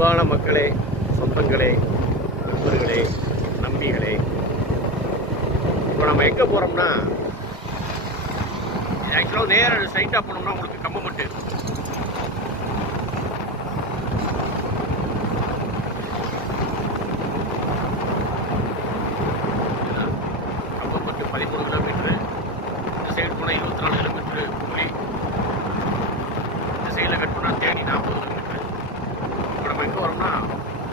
அன்பான மக்களே, சொந்தங்களே, நண்பர்களே, நம்பிகளே, இப்போ நம்ம எங்கே போகிறோம்னா, ஆக்சுவலாக நேராக ஸ்ட்ரைட்டாக போனோம்னா உங்களுக்கு கம்பமட்டு கம்பமட்டு 13 கிலோமீட்டரு, இந்த சைடு போனால் 24 கிலோமீட்டரு புள்ளி, இந்த சைடில் கட் பண்ணால் தேனி 40 கிலோமீட்டரு. இப்போ நம்ம எங்கே வரோம்னா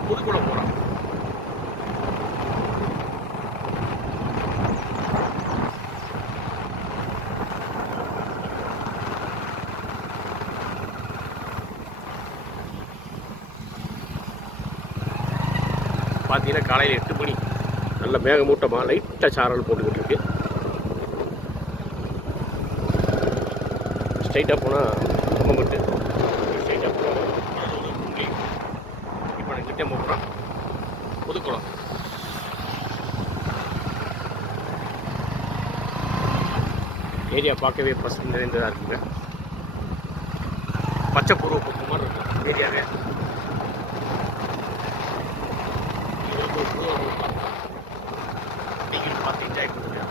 புதுக்குளம் போகிறோம். பார்த்தீங்கன்னா காலையில் 8 மணி, நல்ல மேகமூட்டமாக லைட்டாக சாரல் போட்டுக்கிட்டு இருக்கு. ஸ்ட்ரைட்டாக போனால் கம்பமட்டு, ஸ்ட்ரைட்டாக போனால் இப்போ நான் கிட்டே போகிறோம் புதுக்குளம். ஏரியா பார்க்கவே பசங்க நிறைந்ததாக இருக்குங்க. பச்சை பூர்வ பக்கம் மாதிரி இருக்கும் ஏரியாவே. நீங்கள் பார்த்து என்ஜாய் பண்ணுங்க.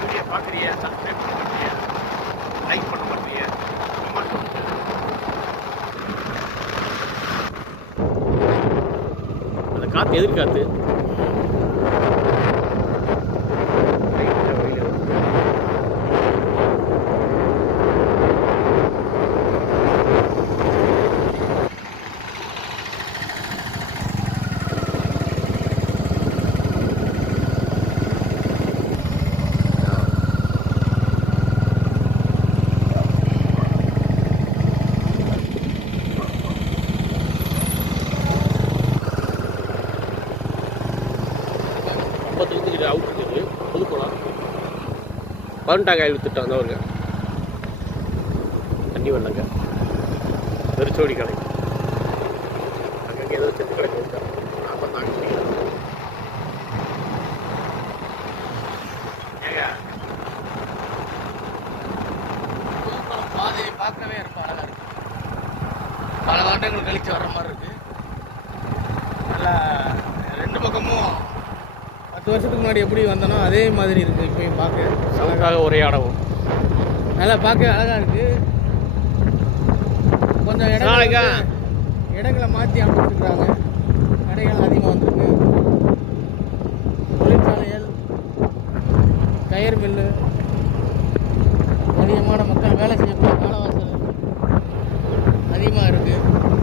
வீடியோ பார்க்குறியா, சப்ஸ்கிரைப் பண்ண மாட்டியா, லைக் பண்ண மாட்டியா, கமெண்ட் பண்ணுங்க. அந்த காற்று எதிர்காற்று அவுட் இருக்குது. புதுக்குளம் பருண்டாங்காய் திட்டம் வந்தவருங்க, தண்ணி வரலங்க, வெறிச்சோடி கடை அங்கங்கே ஏதோ செத்து கடை கொடுத்தாங்க. அப்போ தாங்க பாதையை பார்க்கவே ரொம்ப அழகாக இருக்கு. பல வருடங்கள் கழிச்சு வர்ற மாதிரி இருக்கு. நல்லா ரெண்டு பக்கமும் 10 வருஷத்துக்கு முன்னாடி எப்படி வந்தனோ அதே மாதிரி இருக்குது. இப்போயும் பார்க்க சமக்காக உரையாடவும் நல்லா பார்க்க அழகாக இருக்குது. கொஞ்சம் இடங்களை மாற்றி அமைச்சிருக்கிறாங்க. கடைகள் அதிகமாக வந்திருக்கு. தொழிற்சாலைகள், டயர் மில்லு, அதிகமான மக்கள் வேலை செய்யக்கூடிய காலவாசல் அதிகமாக இருக்குது.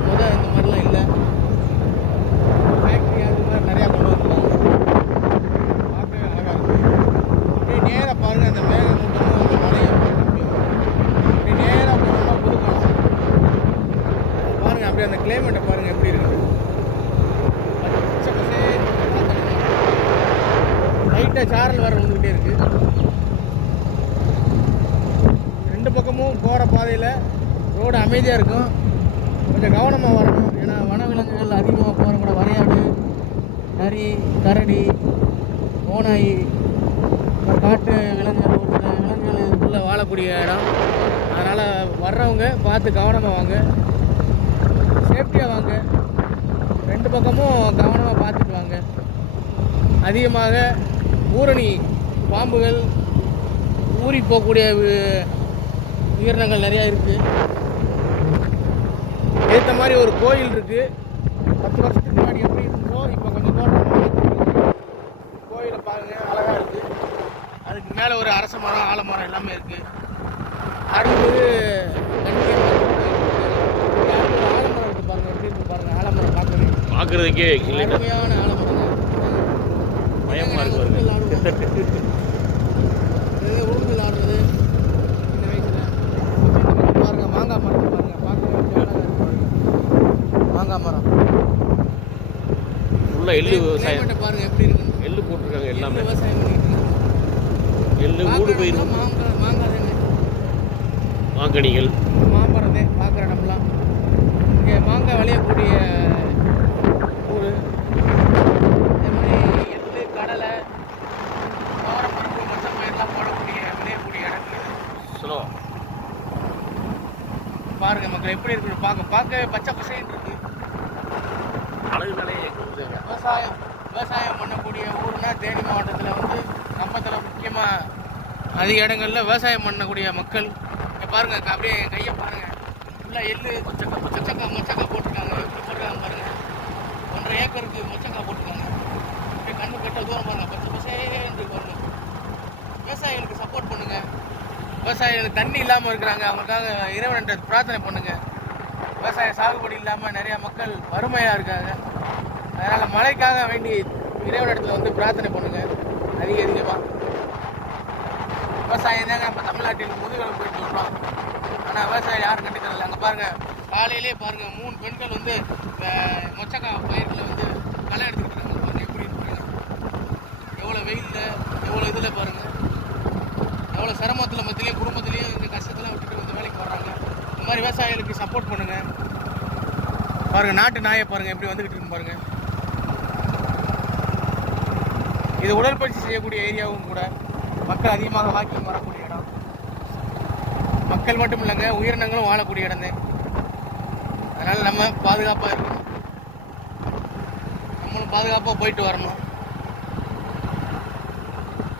முதல் இந்த மாதிரிலாம் இல்லை. ஃபேக்ட்ரி அது மாதிரி நிறையா கொண்டு வந்துருக்காங்க. நேராக பாருங்கள், அந்த மேகமூட்டமும் அந்த மலையும் அப்படியே நேராக போனோம்னா புதுக்குளம் பாருங்கள். அப்படியே அந்த கிளைமேட்டை பாருங்கள் எப்படி இருக்குது. பச்சை பசேல் லைட்டாக சாரல் வர வந்துக்கிட்டே இருக்குது. ரெண்டு பக்கமும் போகிற பாதையில் ரோடு அமைதியாக இருக்கும். கொஞ்சம் கவனமாக வரணும். ஏன்னா வனவிலங்குகள் அதிகமாக போகிற கூட வரையாடு, நரி, கரடி, ஓநாய், காட்டு விலங்குகள், ஒரு சில விலங்குகள் இதுக்குள்ளே வாழக்கூடிய இடம். அதனால் வர்றவங்க பார்த்து கவனமாக வாங்க, சேஃப்டியாக வாங்க. ரெண்டு பக்கமும் கவனமாக பார்த்துட்டு வாங்க. அதிகமாக ஊரணி பாம்புகள், ஊறி போகக்கூடிய உயிரினங்கள் நிறையா இருக்குது. ஏற்ற மாதிரி ஒரு கோயில் இருக்குது. 10 வருஷத்துக்கு முன்னாடி எப்படி இருந்தோ இப்போ கொஞ்சம் தோட்டம் கோயிலை பாருங்கள், அழகாக இருக்குது. அதுக்கு மேலே ஒரு அரச மரம், ஆலமரம் எல்லாமே இருக்குது. அரும்பு ஆலமரம் இருக்குது பாருங்கள், எப்படி இருக்குது பாருங்கள். ஆலமரம் பார்க்குறதுக்கே அருமையான ஆலமரம். பயமாக இருக்கு. உளுந்து ஆடுறது இந்த வயசில் பாருங்கள். மாங்காய் மரம் பாருங்கள், பார்க்கவே அழகாக இருக்கு. மாங்காய் மரம் ஃபுல்லாக எள்ளு விவசாயம் பாருங்கள் எப்படி இருக்குது. எள்ளு போட்டிருக்காங்க எல்லாமே. விவசாயம் பண்ணிட்டு இருக்காங்க. எள்ளு ஊடு பயிர், மாங்கனிகள், மாமரத்தை பார்க்குற இடம்லாம். இங்கே மாங்காய் விளையக்கூடிய ஊர். அதே மாதிரி எள்ளு, கடலை, பருப்பு மற்ற பயிரெலாம் போடக்கூடிய விளையக்கூடிய இடங்கள். சொல்லுவோம். பாருங்க மக்கள் எப்படி இருக்கு பார்க்கவே பச்சை பசைன்னு இருக்கு. அழகுனாலே விவசாயம் பண்ணக்கூடிய ஊர்னா தேனி மாவட்டத்தில் வந்து கம்பத்தில் முக்கியமாக அதிக இடங்கள்ல விவசாயம் பண்ணக்கூடிய மக்கள். இங்கே பாருங்க அப்படியே கையை பாருங்க, ஃபுல்லாக எள்ளு மொச்சக்காய் போட்டிருக்காங்க. எப்படி போட்டிருக்காங்க பாருங்க, 1.5 ஏக்கருக்கு மொச்சக்காய் போட்டிருக்காங்க. அப்படியே கண்ணு கட்ட தூரம் பாருங்க, பச்சை பசேன்னு பாருங்க. விவசாயிகளுக்கு சப்போர்ட் பண்ணுங்க. விவசாயிகளுக்கு தண்ணி இல்லாமல் இருக்கிறாங்க, அவங்களுக்காக இறைவன்கிட்ட பிரார்த்தனை பண்ணுங்க. விவசாய சாகுபடி இல்லாமல் நிறையா மக்கள் வறுமையாக இருக்காங்க. அதனால் மழைக்காக வேண்டி இறைவனிடத்தில் வந்து பிரார்த்தனை பண்ணுங்க அதிகமாக. விவசாயம் தாங்க நம்ம தமிழ்நாட்டில் முதுகெலும்பு போயிட்டு சொல்கிறோம். ஆனால் விவசாயம் யாரும் கண்டுக்கிறது. அங்கே பாருங்கள், காலையிலே பாருங்கள் 3 பெண்கள் வந்து மொச்சக்காய் பயிரில் வந்து களை எடுத்துக்கிட்டு இருக்காங்க. பாருங்கள் எப்படி இருப்பாங்க, எவ்வளோ வெயிலில் எவ்வளோ இதில் பாருங்கள், எவ்வளோ சிரமத்தில் மத்தியிலையும் குடும்பத்துலேயும் இந்த கஷ்டத்தெல்லாம் விட்டுட்டு வந்து வேலைக்கு வர்றாங்க. இந்த மாதிரி விவசாயிகளுக்கு சப்போர்ட் பண்ணுங்கள். பாருங்கள் நாட்டு நாயை பாருங்கள் எப்படி வந்துக்கிட்டு இருக்கு பாருங்கள். இது உடற்பயிற்சி செய்யக்கூடிய ஏரியாவும் கூட, மக்கள் அதிகமாக வாக்கிங் வரக்கூடிய இடம். மக்கள் மட்டும் இல்லைங்க, உயிரினங்களும் வாழக்கூடிய இடம் தான். அதனால் நம்ம பாதுகாப்பாக இருக்கணும், நம்மளும் பாதுகாப்பாக போயிட்டு வரணும்.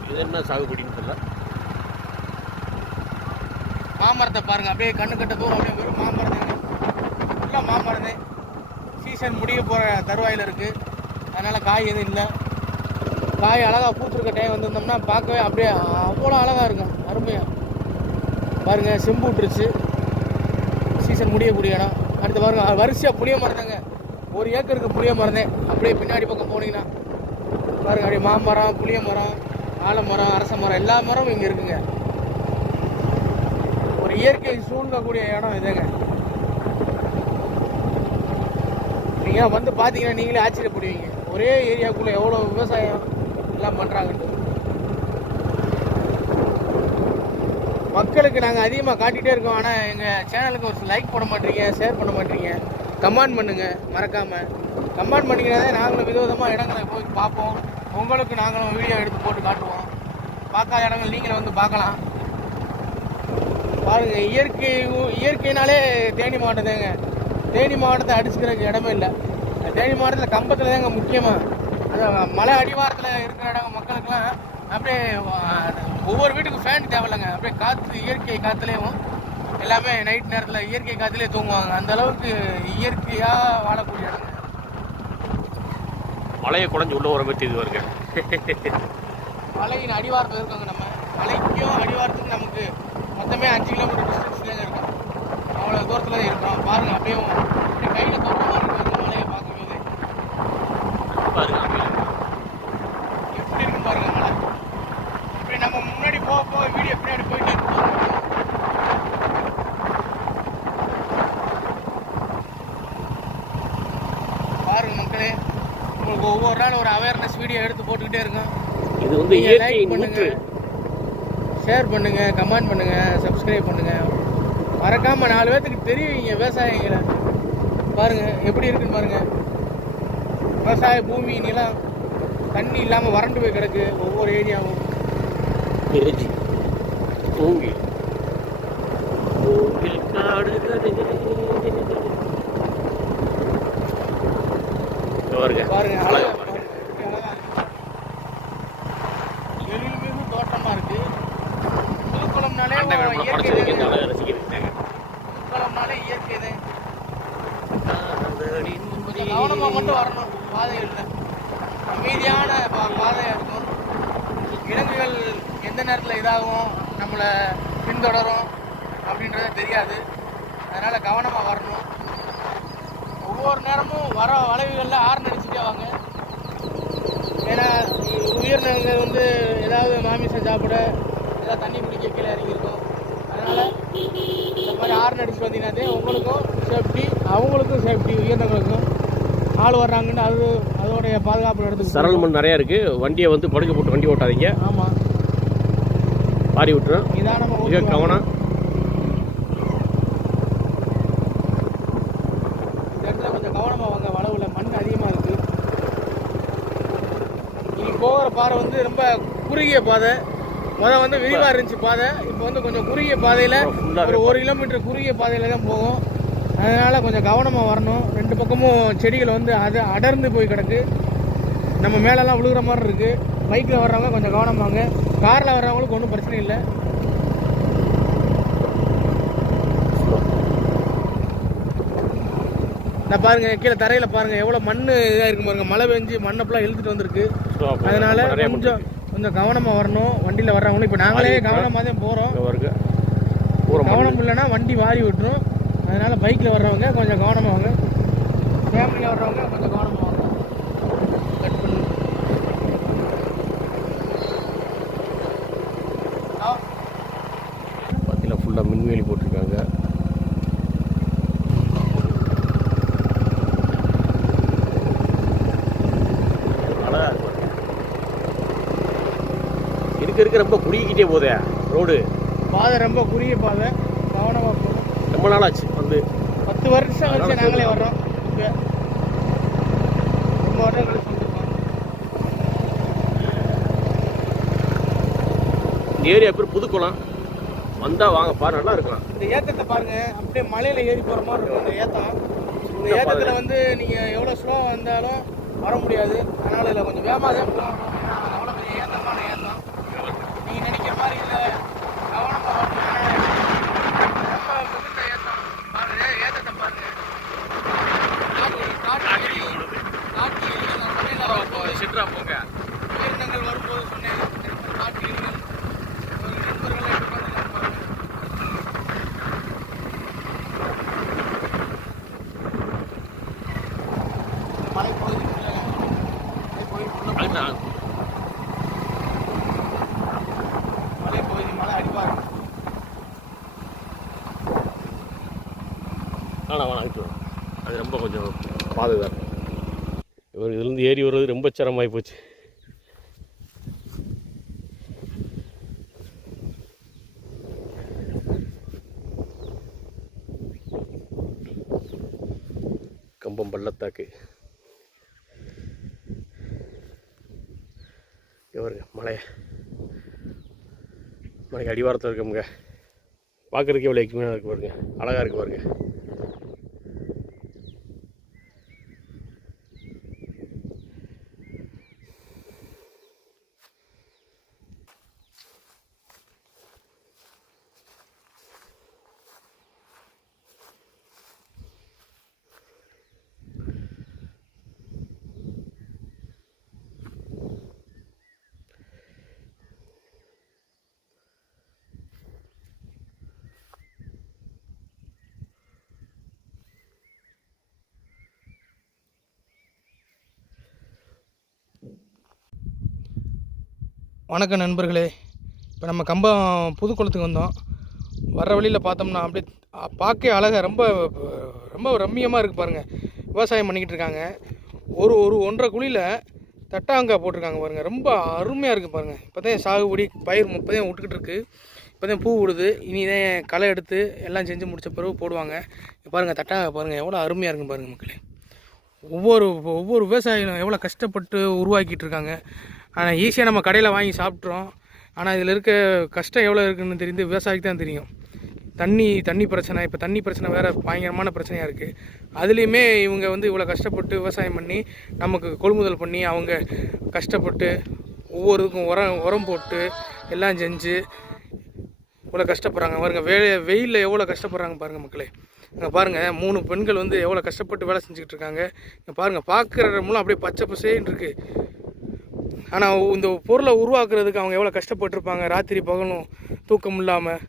இது என்ன சாகுபடின்னு சொல்ல, மாமரத்தை பாருங்கள் அப்படியே கண்ணு கட்ட தூரம் அப்படியே வெறும் மாமரத்தை, ஃபுல்லாக மாமரத்தை. சீசன் முடிய போகிற தருவாயில் இருக்குது, அதனால் காய் எதுவும் இல்லை. காய் அழகாக பூத்துருக்க டைம் வந்திருந்தோம்னா பார்க்கவே அப்படியே அவ்வளோ அழகாக இருக்கும், அருமையாக பாருங்கள். செம்பு விட்டுருச்சு, சீசன் முடியக்கூடிய இடம். அடுத்து பாருங்கள் வரிசையாக புளிய மரம் தாங்க, 1 ஏக்கருக்கு புளிய மரம் தான். அப்படியே பின்னாடி பக்கம் போனீங்கன்னா பாருங்கள், அப்படியே மாமரம், புளிய மரம், ஆலமரம், அரச மரம், எல்லா மரமும் இங்கே இருக்குங்க. ஒரு இயற்கை சூழ்ந்தக்கூடிய இடம் இதுங்க. நீங்கள் வந்து பார்த்தீங்கன்னா நீங்களே ஆச்சரியப்படுவீங்க, ஒரே ஏரியாவுக்குள்ளே எவ்வளோ விவசாயம் எல்லாம் பண்ணுறாங்கன்ட்டு. மக்களுக்கு நாங்கள் அதிகமாக காட்டிகிட்டே இருக்கோம். ஆனால் எங்கள் சேனலுக்கு ஒரு லைக் போட மாட்டீங்க, ஷேர் பண்ண மாட்டீங்க, கமெண்ட் பண்ணுங்கள். மறக்காமல் கமெண்ட் பண்ணிக்கிறதே நாங்களும் விதவிதமாக இடங்களை போய் பார்ப்போம். உங்களுக்கு நாங்களும் வீடியோ எடுத்து போட்டு காட்டுவோம். பார்க்காத இடங்கள் நீங்களும் வந்து பார்க்கலாம். பாருங்கள், இயற்கைனாலே தேனி மாவட்டம் தாங்க. தேனி மாவட்டத்தை அடிச்சுக்கிறதுக்கு இடமே இல்லை. தேனி மாவட்டத்தில் கம்பத்தில் தாங்க முக்கியமாக. அது மலை அடிவாரத்தில் இருக்கிற இடம் மக்களுக்கெல்லாம் அப்படியே ஒவ்வொரு வீட்டுக்கும் ஃபேன் தேவையில்லைங்க. அப்படியே காற்று, இயற்கை காற்றுலேயும் எல்லாமே நைட் நேரத்தில் இயற்கை காற்றுலேயே தூங்குவாங்க. அந்த அளவுக்கு இயற்கையாக வாழக்கூடிய இடம். மலையை குறைஞ்சி உள்ள வர மாதிரி இது வருங்க. மலையின் அடிவாரத்தில் இருக்காங்க. நம்ம மலைக்கும் அடிவாரத்துக்கு நமக்கு மொத்தமே 5 கிலோமீட்டர் டிஸ்டன்ஸ் தாங்க இருக்கும். அவ்வளோ தூரத்தில் தான் இருக்கோம். பாருங்கள் அப்படியே கையில் தோட்டமாக இருக்குது மலையை பார்க்கும்போது. பாருங்க எப்படி இருக்கு பாருங்க மலை. இப்படி நம்ம முன்னாடி போக வீடியோ பின்னாடி போயிட்டே இருக்கோம். பாருங்க மக்களே, உங்களுக்கு ஒவ்வொரு நாள் ஒரு அவேர்னஸ் வீடியோ எடுத்து போட்டுக்கிட்டே இருக்கோம். இது வந்து லைக் பண்ணுங்க, ஷேர் பண்ணுங்க, கமெண்ட் பண்ணுங்க, சப்ஸ்கிரைப் பண்ணுங்க. மறக்காம 4 பேர்த்துக்கு தெரியுங்க விவசாயிகளை. பாருங்க எப்படி இருக்குன்னு பாருங்க. விவசாய பூமி, நிலம், தண்ணி இல்லாமல் வறண்டு போய் கிடக்கு ஒவ்வொரு ஏரியாவும். தூங்கி பாருங்க எழில்மிகு தோட்டமா இருக்கு. புதுக்குளம்னாலே இயற்கை தான். புதுக்குளம்னாலே இயற்கை தான். கொஞ்சம் கவனமாக மட்டும் வரணும் பாதைகளில். அமைதியான பாதையாக இருக்கும். விலங்குகள் எந்த நேரத்தில் இதாகும், நம்மளை பின்தொடரும் அப்படின்றது தெரியாது. அதனால் கவனமாக வரணும். ஒவ்வொரு நேரமும் வர வளைவுகளில் ஹார்ன் அடிச்சுட்டே வாங்க. ஏன்னா உயிரினங்கள் வந்து ஏதாவது மாமிசம் சாப்பிட, ஏதாவது தண்ணி குடிக்க கீழே இறங்கியிருக்கும். அதனால் இந்த மாதிரி ஹார்ன் அடிச்சுட்டு வந்தீங்கன்னாதே உங்களுக்கும் சேஃப்டி, அவங்களுக்கும் சேஃப்டி, உயிரினங்களுக்கும். ஆள் வர்றாங்கன்னு அதோடைய பாதுகாப்பு எடுத்து. சரல் மண் நிறையா இருக்குது. வண்டியை வந்து படுக்க போட்டு வண்டி ஓட்டாதீங்க. ஆமாம், பாரி விட்டுரும். இதான் நம்ம மிக கவனம். இந்த இடத்துல கொஞ்சம் கவனமாக வாங்க. வளவில் மண் அதிகமாக இருக்குது. இனி போகிற பாதை வந்து ரொம்ப குறுகிய பாதை. முதல் வந்து விரிவாக இருந்துச்சு பாதை, இப்போ வந்து கொஞ்சம் குறுகிய பாதையில் ஒரு 1 கிலோமீட்டர் குறுகிய பாதையில் தான் போகும். அதனால் கொஞ்சம் கவனமாக வரணும். 2 பக்கமும் செடிகள் வந்து அடர்ந்து போய் கிடக்கு. நம்ம மேலெல்லாம் விழுகிற மாதிரி இருக்குது. பைக்கில் வர்றவங்க கொஞ்சம் கவனமாங்க. காரில் வர்றவங்களுக்கு ஒன்றும் பிரச்சனை இல்லை. நான் பாருங்கள் கீழே தரையில் பாருங்கள் எவ்வளோ மண் இதாக இருக்கும் பாருங்கள். மழை பெஞ்சு மண்ணப்பெல்லாம் இழுத்துட்டு வந்திருக்கு. அதனால் கொஞ்சம் கவனமாக வரணும் வண்டியில் வர்றவங்களும். இப்போ நாங்களே கவனமாக தான் போகிறோம். கவனம் இல்லைன்னா வண்டி வாரி விட்டுரும். அதனால் பைக்கில் வர்றவங்க கொஞ்சம் கவனமாக வாங்க. ஃபேமிலியில் வர்றவங்க கொஞ்சம் கவனமாக வாங்க. கட் பண்ணு. பார்த்தீங்கன்னா ஃபுல்லாக மின்வேலி போட்டிருக்காங்க. இருக்க ரொம்ப குறுகிக்கிட்டே போதே ரோடு. பாதை ரொம்ப குறுகிய பாதை, கவனமாக போகணும். ரொம்ப நாளாச்சு வந்து 10 வருஷம் கழிச்சு நாங்களே வர்றோம். இப்போ ரொம்ப வருடம் கழிச்சு வந்துருக்கோம். இந்த ஏரியா பேர் புதுக்குளம். வந்தால் வாங்க பாரு, நல்லா இருக்கலாம். இந்த ஏற்றத்தை பாருங்கள், அப்படியே மலையில் ஏறி போகிற மாதிரி இருக்கும் இந்த ஏற்றம். இந்த ஏற்றத்தில் வந்து நீங்கள் எவ்வளோ ஸ்லோவாக வந்தாலும் வர முடியாது. அதனால் இதில் கொஞ்சம் வேகமாக தான் போகணும். அவ்வளோ பெரிய ஏற்றமான ஏற்றம் நீங்கள் நினைக்கிற மாதிரி இல்லை. கவனமாக வரணும். ரொம்ப மிகுந்த ஏற்றம் பாருங்கள். ஏற்றத்தை பாருங்கள். சிட்ரா போங்க. உயிரினங்கள் வரும்போது சொன்னேன், காட்டு எலிகள் நண்பர்கள் எப்படி பாருங்கள். மலை பகுதிக்குள்ள மலை பகுதி, மலை அடிவாரம். அது ரொம்ப கொஞ்சம் பாதுகாப்பு. இவர் இதுலேருந்து ஏறி வர்றது ரொம்ப சிரமமாகி போச்சு. கம்பம் பள்ளத்தாக்கு இவருங்க மலைக்கு அடிவாரத்தில் இருக்கமுங்க. பார்க்குறதுக்கே இவ்வளோ எக்ஸ்பீரியன்ஸாக இருக்குது பாருங்க. அழகாக இருக்குது பாருங்க. வணக்கம் நண்பர்களே. இப்போ நம்ம கம்பம் புதுக்குளத்துக்கு வந்தோம். வர்ற வழியில் பார்த்தோம்னா அப்படியே பார்க்க அழகாக ரொம்ப ரொம்ப ரம்மியமாக இருக்குது பாருங்கள். விவசாயம் பண்ணிக்கிட்டு இருக்காங்க. ஒரு 1.5 குழியில் தட்டாங்காய் போட்டிருக்காங்க பாருங்கள். ரொம்ப அருமையாக இருக்குது பாருங்கள். இப்போ தான் சாகுபடி பயிர் இப்போ தான் விட்டுக்கிட்டு இருக்குது. இப்போ தான் பூ விடுது. இனி தான் களை எடுத்து எல்லாம் செஞ்சு முடித்த பிறகு போடுவாங்க. பாருங்கள் தட்டாங்காய் பாருங்கள் எவ்வளோ அருமையாக இருக்குன்னு பாருங்கள் மக்களே. ஒவ்வொரு விவசாயிகளும் எவ்வளோ கஷ்டப்பட்டு உருவாக்கிட்டு இருக்காங்க. ஆனால் ஈஸியாக நம்ம கடையில் வாங்கி சாப்பிட்றோம். ஆனால் இதில் இருக்க கஷ்டம் எவ்வளோ இருக்குதுன்னு தெரிந்து விவசாயிக்கு தான் தெரியும். தண்ணி பிரச்சனை, இப்போ தண்ணி பிரச்சனை வேறு பயங்கரமான பிரச்சனையாக இருக்குது. அதுலேயுமே இவங்க வந்து இவ்வளோ கஷ்டப்பட்டு விவசாயம் பண்ணி நமக்கு கொள்முதல் பண்ணி அவங்க கஷ்டப்பட்டு ஒவ்வொருக்கும் உரம் போட்டு எல்லாம் செஞ்சு இவ்வளோ கஷ்டப்படுறாங்க பாருங்க. வெயிலில் எவ்வளோ கஷ்டப்படுறாங்க பாருங்கள் மக்களே. இங்கே பாருங்கள் 3 பெண்கள் வந்து எவ்வளோ கஷ்டப்பட்டு வேலை செஞ்சுக்கிட்டு இருக்காங்க. இங்கே பாருங்கள் பார்க்குற மூலம் அப்படியே பச்சை பசேன்னு இருக்குது. ஆனால் இந்த பொருளை உருவாக்குறதுக்கு அவங்க எவ்வளோ கஷ்டப்பட்டுருப்பாங்க. ராத்திரி பகலும் தூக்கம் இல்லாமல்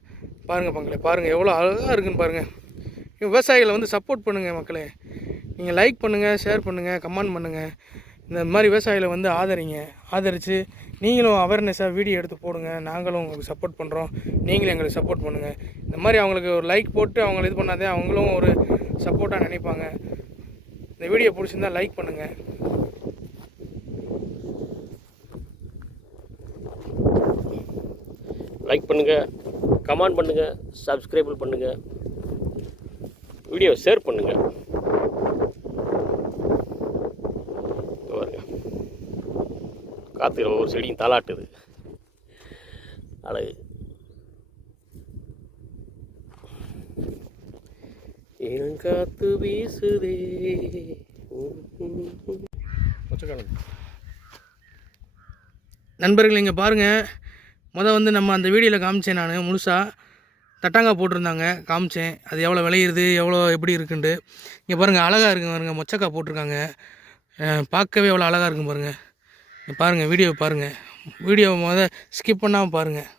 பாருங்கள் மக்களே. பாருங்கள் எவ்வளோ அழகாக இருக்குன்னு பாருங்கள். விவசாயிகளை வந்து சப்போர்ட் பண்ணுங்கள் மக்களே. நீங்கள் லைக் பண்ணுங்கள், ஷேர் பண்ணுங்கள், கமெண்ட் பண்ணுங்கள். இந்த மாதிரி விவசாயிகளை வந்து ஆதரித்து நீங்களும் அவேர்னஸாக வீடியோ எடுத்து போடுங்க. நாங்களும் உங்களுக்கு சப்போர்ட் பண்ணுறோம், நீங்களும் எங்களுக்கு சப்போர்ட் பண்ணுங்கள். இந்த மாதிரி அவங்களுக்கு ஒரு லைக் போட்டு அவங்கள இது பண்ணாதே அவங்களும் ஒரு சப்போர்ட்டாக நினைப்பாங்க. இந்த வீடியோ பிடிச்சிருந்தா லைக் பண்ணுங்கள். லைக் பண்ணுங்கள், கமெண்ட் பண்ணுங்கள், சப்ஸ்கிரைப் பண்ணுங்கள், வீடியோ ஷேர் பண்ணுங்கள். பாருங்க காற்றுல ஒவ்வொரு செடியும் தாளாட்டுது. அழகு. காத்து வீசுதே. நண்பர்கள் இங்கே பாருங்கள், வந்து நம்ம அந்த வீடியோவில் காமிச்சேன், நான் முழுசாக தட்டாங்காய் போட்டிருந்தாங்க, காமிச்சேன். அது எவ்வளோ விளையிறது, எவ்வளோ எப்படி இருக்குன்ட்டு. இங்கே பாருங்கள், அழகாக இருக்குங்க பாருங்கள், மொச்சக்காய் போட்டிருக்காங்க. பார்க்கவே எவ்வளோ அழகாக இருக்கும் பாருங்கள். பாருங்கள், வீடியோவை பாருங்கள், வீடியோவை ஸ்கிப் பண்ணாமல் பாருங்கள்,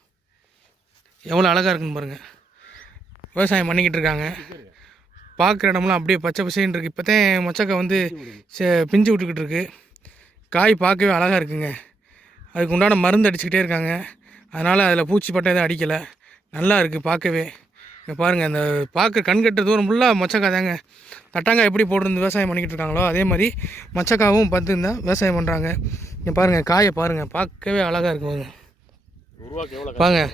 எவ்வளோ அழகாக இருக்குன்னு பாருங்கள். விவசாயம் பண்ணிக்கிட்டு இருக்காங்க. பார்க்குற இடம்லாம் அப்படியே பச்சை பசேன்னு இருக்குது. இப்போ தான் மொச்சக்காய் வந்து பிஞ்சு விட்டுக்கிட்டு இருக்குது. காய் பார்க்கவே அழகாக இருக்குங்க. அதுக்கு உண்டான மருந்து அடிச்சுக்கிட்டே இருக்காங்க. அதனால் அதில் பூச்சி பட்டை எதுவும் அடிக்கலை. நல்லா இருக்குது பார்க்கவே. இங்கே பாருங்கள், அந்த பார்க்க கண்கட்டுற தூரம் ஃபுல்லாக மொச்சக்காய் தாங்க. தட்டாங்காய் எப்படி போட்டிருந்து விவசாயம் பண்ணிக்கிட்டு இருக்காங்களோ அதே மாதிரி மொச்சக்காவும் பார்த்துருந்தா விவசாயம் பண்ணுறாங்க. இங்கே பாருங்கள், காயை பாருங்கள், பார்க்கவே அழகாக இருக்குது பாருங்கள். பாருங்கள்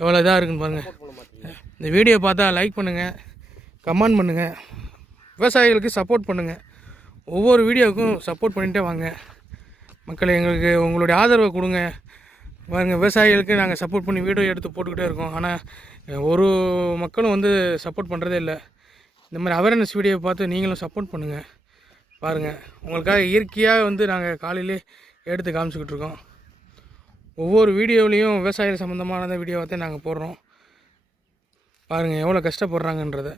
எவ்வளோ இதாக இருக்குன்னு பாருங்கள். இந்த வீடியோ பார்த்தா லைக் பண்ணுங்கள், கமெண்ட் பண்ணுங்கள், விவசாயிகளுக்கு சப்போர்ட் பண்ணுங்கள். ஒவ்வொரு வீடியோவுக்கும் சப்போர்ட் பண்ணிகிட்டே வாங்க மக்களை. எங்களுக்கு உங்களுடைய ஆதரவை கொடுங்க. பாருங்கள், விவசாயிகளுக்கு நாங்கள் சப்போர்ட் பண்ணி வீடியோ எடுத்து போட்டுக்கிட்டே இருக்கோம். ஆனால் ஒரு மக்களும் வந்து சப்போர்ட் பண்ணுறதே இல்லை. இந்த மாதிரி அவேர்னஸ் வீடியோவை பார்த்து நீங்களும் சப்போர்ட் பண்ணுங்கள். பாருங்கள், உங்களுக்காக இயற்கையாக வந்து நாங்கள் காலையிலே எடுத்து காமிச்சிக்கிட்டு இருக்கோம். ஒவ்வொரு வீடியோவிலையும் விவசாயிகள் சம்மந்தமான வீடியோவை தான் நாங்கள் போடுறோம். பாருங்கள் எவ்வளோ கஷ்டப்படுறாங்கன்றதை.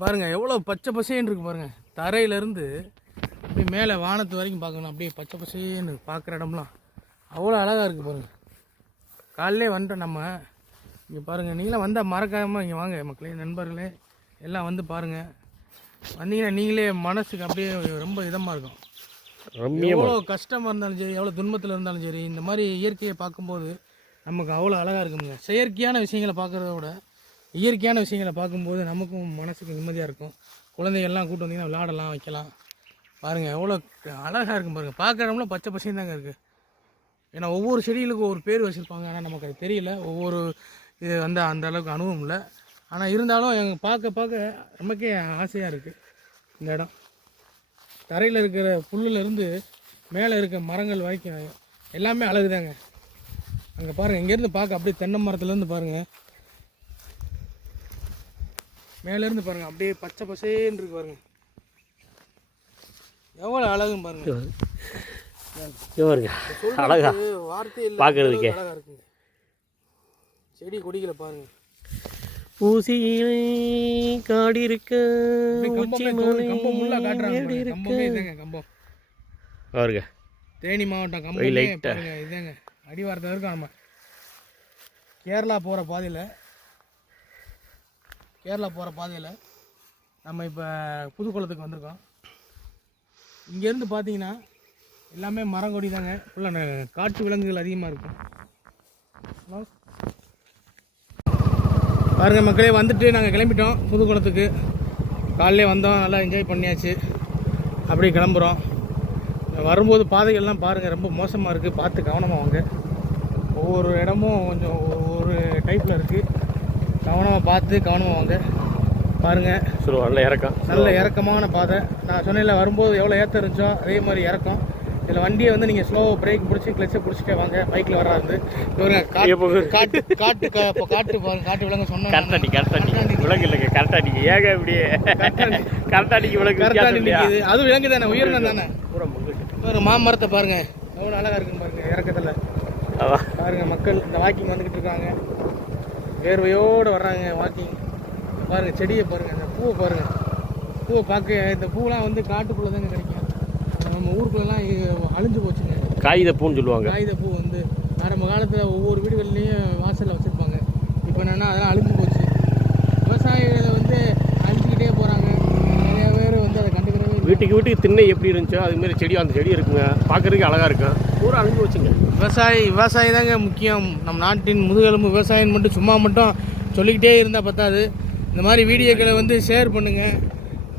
பாருங்கள் எவ்வளோ பச்சை பசேன்னு இருக்குது பாருங்கள். தரையிலேருந்து அப்படியே மேலே வானத்து வரைக்கும் பார்க்கணும், அப்படியே பச்சை பசேன்னு பார்க்குற இடம்லாம் அவ்வளோ அழகாக இருக்குது பாருங்கள். காலையிலே வந்துட்டோம் நம்ம. இங்கே பாருங்கள், நீங்களாம் வந்தால் மறக்காமல் இங்கே வாங்க மக்களே, நண்பர்களே எல்லாம் வந்து பாருங்கள். வந்தீங்கன்னா நீங்களே மனசுக்கு அப்படியே ரொம்ப இதமாக இருக்கும். எவ்வளோ கஷ்டமாக இருந்தாலும் சரி, எவ்வளோ துன்பத்தில் இருந்தாலும் சரி, இந்த மாதிரி இயற்கையை பார்க்கும்போது நமக்கு அவ்வளோ அழகாக இருக்குங்க. செயற்கையான விஷயங்களை பார்க்குறத விட இயற்கையான விஷயங்களை பார்க்கும்போது நமக்கும் மனசுக்கு நிம்மதியாக இருக்கும். குழந்தைகள்லாம் கூட்டு வந்தீங்கன்னா விளையாடலாம், வைக்கலாம். பாருங்கள் எவ்வளோ அழகாக இருக்கும் பாருங்கள். பார்க்குறவங்கள பச்சை பசையும் தாங்க இருக்குது. ஏன்னா ஒவ்வொரு செடிகளுக்கும் ஒரு பேர் வச்சுருப்பாங்க. ஆனால் நமக்கு அது தெரியல. ஒவ்வொரு இது வந்து அந்த அளவுக்கு அனுபவம் இல்லை. ஆனால் இருந்தாலும் எங்கள் பார்க்க நமக்கே ஆசையாக இருக்குது. இந்த இடம் தரையில் இருக்கிற புல்லுலேருந்து மேலே இருக்க மரங்கள் வரைக்கும் எல்லாமே அழகுதாங்க. அங்கே பாருங்கள், இங்கேருந்து பார்க்க அப்படியே தென்னை மரத்துலேருந்து பாருங்கள், மேலேருந்து பாருங்கள், அப்படியே பச்சை பசேன்னு இருக்கு பாருங்கள். எவ்வளோ அழகுன்னு பாருங்கள். அழகா வார்த்தையில் பார்க்கறதுக்கே அழகாக இருக்குங்க. செடி கொடிகளை பாருங்கள். ஊசியிலே காடி இருக்க பாருங்க. தேனி மாவட்டம் கம்பம் இதுங்க அடிவாரத்தில் இருக்கோம். நம்ம கேரளா போகிற பாதையில் நம்ம இப்போ புதுக்குளத்துக்கு வந்திருக்கோம். இங்கேருந்து பார்த்தீங்கன்னா எல்லாமே மரங்கொடி தாங்க. ஃபுல்லாக காட்டு விலங்குகள் அதிகமாக இருக்கும். பாருங்கள் மக்களே, வந்துட்டு நாங்கள் கிளம்பிட்டோம் புதுக்குளத்துக்கு. காலையிலே வந்தோம், நல்லா என்ஜாய் பண்ணியாச்சு. அப்படியே கிளம்புறோம். வரும்போது பாதைகள்லாம் பாருங்கள், ரொம்ப மோசமாக இருக்குது. பார்த்து கவனமாக வாங்க. ஒவ்வொரு இடமும் கொஞ்சம் ஒவ்வொரு டைப்பில் இருக்குது. கவனமாக பார்த்து கவனமாக வாங்க. பாருங்கள் நல்ல இறக்கமான பாதை. நான் சொன்னேன்ல, வரும்போது எவ்வளோ ஏற்றம் இருந்துச்சோ அதே மாதிரி இறக்கம். இதில் வண்டியை வந்து நீங்கள் ஸ்லோ பிரேக் பிடிச்சி கிளச்சை பிடிச்சிட்டே வாங்க. பைக்கில் வராது. இவங்க காட்டு காட்டு விலங்கு சொன்னோம். விலங்கு இல்லைங்க, கரெக்டாக ஏங்க இப்படியே கரெக்டாக நிற்கிது. அது விலங்கு தானே, உயிரினம் தானே. ஒரு மாமரத்தை பாருங்கள் எவ்வளோ அழகாக இருக்குன்னு பாருங்கள். இறக்கத்தில் பாருங்கள், மக்கள் இந்த வாக்கிங் வந்துக்கிட்டு இருக்காங்க. வேர்வையோடு வர்றாங்க வாக்கிங். பாருங்கள் செடியை பாருங்கள், அந்த பூவை பாருங்கள். பூவை பார்க்க, இந்த பூவெலாம் வந்து காட்டுக்குள்ளே தாங்க கிடைக்கும். நம்ம ஊருக்குள்ளெல்லாம் அழிஞ்சு போச்சுங்க. காகித பூன்னு சொல்லுவாங்க. காகித பூ வந்து ஆரம்ப காலத்தில் ஒவ்வொரு வீடுகள்லேயும் வாசலில் வச்சுருப்பாங்க. இப்போ என்னென்னா அதெல்லாம் அழிஞ்சு போச்சு. விவசாயிகளை வந்து அழிஞ்சிக்கிட்டே போகிறாங்க. நிறையா பேர் வந்து அதை கண்டுக்கிறவே. வீட்டுக்கு திண்ணை எப்படி இருந்துச்சோ அதுமாரி செடி, அந்த செடி இருக்குங்க, பார்க்குறதுக்கு அழகாக இருக்கும். பூரா அழிஞ்சு போச்சுங்க. விவசாயி தாங்க முக்கியம். நம்ம நாட்டின் முதுகெலும்பு விவசாயம். மட்டும் சும்மா மட்டும் சொல்லிக்கிட்டே இருந்தால் பத்தாது. இந்த மாதிரி வீடியோக்களை வந்து ஷேர் பண்ணுங்கள்,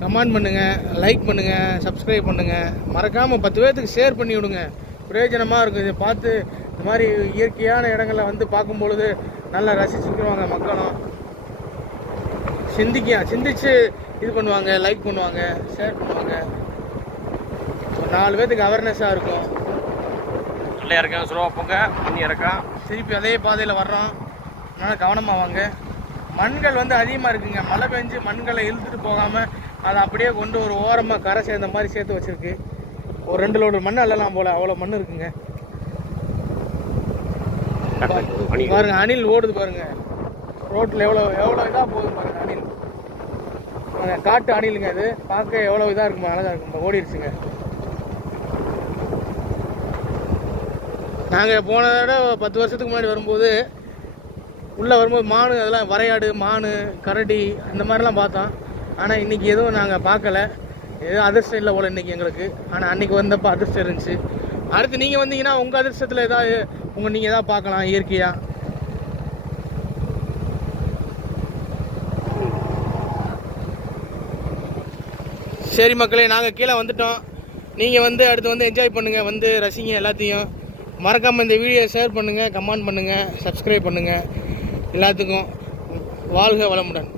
கமெண்ட் பண்ணுங்கள், லைக் பண்ணுங்கள், சப்ஸ்கிரைப் பண்ணுங்கள். மறக்காமல் 10 பேர்த்துக்கு ஷேர் பண்ணி விடுங்க. பிரயோஜனமாக இருக்கும். இதை பார்த்து இந்த மாதிரி இயற்கையான இடங்களை வந்து பார்க்கும்பொழுது நல்லா ரசிச்சுக்குவாங்க மக்களும். சிந்திச்சு இது பண்ணுவாங்க, லைக் பண்ணுவாங்க, ஷேர் பண்ணுவாங்க. 4 பேத்துக்கு அவேர்னஸாக இருக்கும். நல்லா இறக்கம் ஸ்லோவாக போங்க, பண்ணி இறக்கம். திருப்பி அதே பாதையில் வர்றோம், அதனால் கவனமாக வாங்க. மண்கள் வந்து அதிகமாக இருக்குங்க. மழை பெஞ்சு மண்களை இழுத்துட்டு போகாமல் அதை அப்படியே கொண்டு ஒரு ஓரமாக கரை சேர்ந்த மாதிரி சேர்த்து வச்சுருக்கு. ஒரு 2 லோடு மண் அள்ளலாம் போல், அவ்வளோ மண் இருக்குங்க. பாருங்க அணில் ஓடுது பாருங்க ரோட்டில், எவ்வளோ இதாக போகுது பாருங்க அணில். காட்டு அணிலுங்க. அது பார்க்க எவ்வளோ இதாக இருக்குமா, அழகாக இருக்கும். ஓடிடுச்சுங்க. நாங்கள் போன தடவை 10 வருஷத்துக்கு முன்னாடி வரும்போது உள்ளே வரும்போது மானு, அதெல்லாம் வரையாடு, மானு, கரடி அந்த மாதிரிலாம் பார்த்தோம். ஆனால் இன்றைக்கி எதுவும் நாங்கள் பார்க்கல. எதுவும் அதிர்ஷ்டம் இல்லை போல் இன்றைக்கி எங்களுக்கு. ஆனால் அன்றைக்கி வந்தப்போ அதிர்ஷ்டம் இருந்துச்சு. அடுத்து நீங்கள் வந்தீங்கன்னா உங்கள் அதிர்ஷ்டத்தில் ஏதாவது நீங்கள் எதாவது பார்க்கலாம் இயற்கையாக. சரி மக்களே, நாங்கள் கீழே வந்துட்டோம். நீங்கள் வந்து அடுத்து வந்து என்ஜாய் பண்ணுங்கள், வந்து ரசிங்க எல்லாத்தையும். மறக்காமல் இந்த வீடியோ ஷேர் பண்ணுங்கள், கமெண்ட் பண்ணுங்கள், சப்ஸ்கிரைப் பண்ணுங்கள். எல்லாத்துக்கும் வாழ்க வளமுடன்.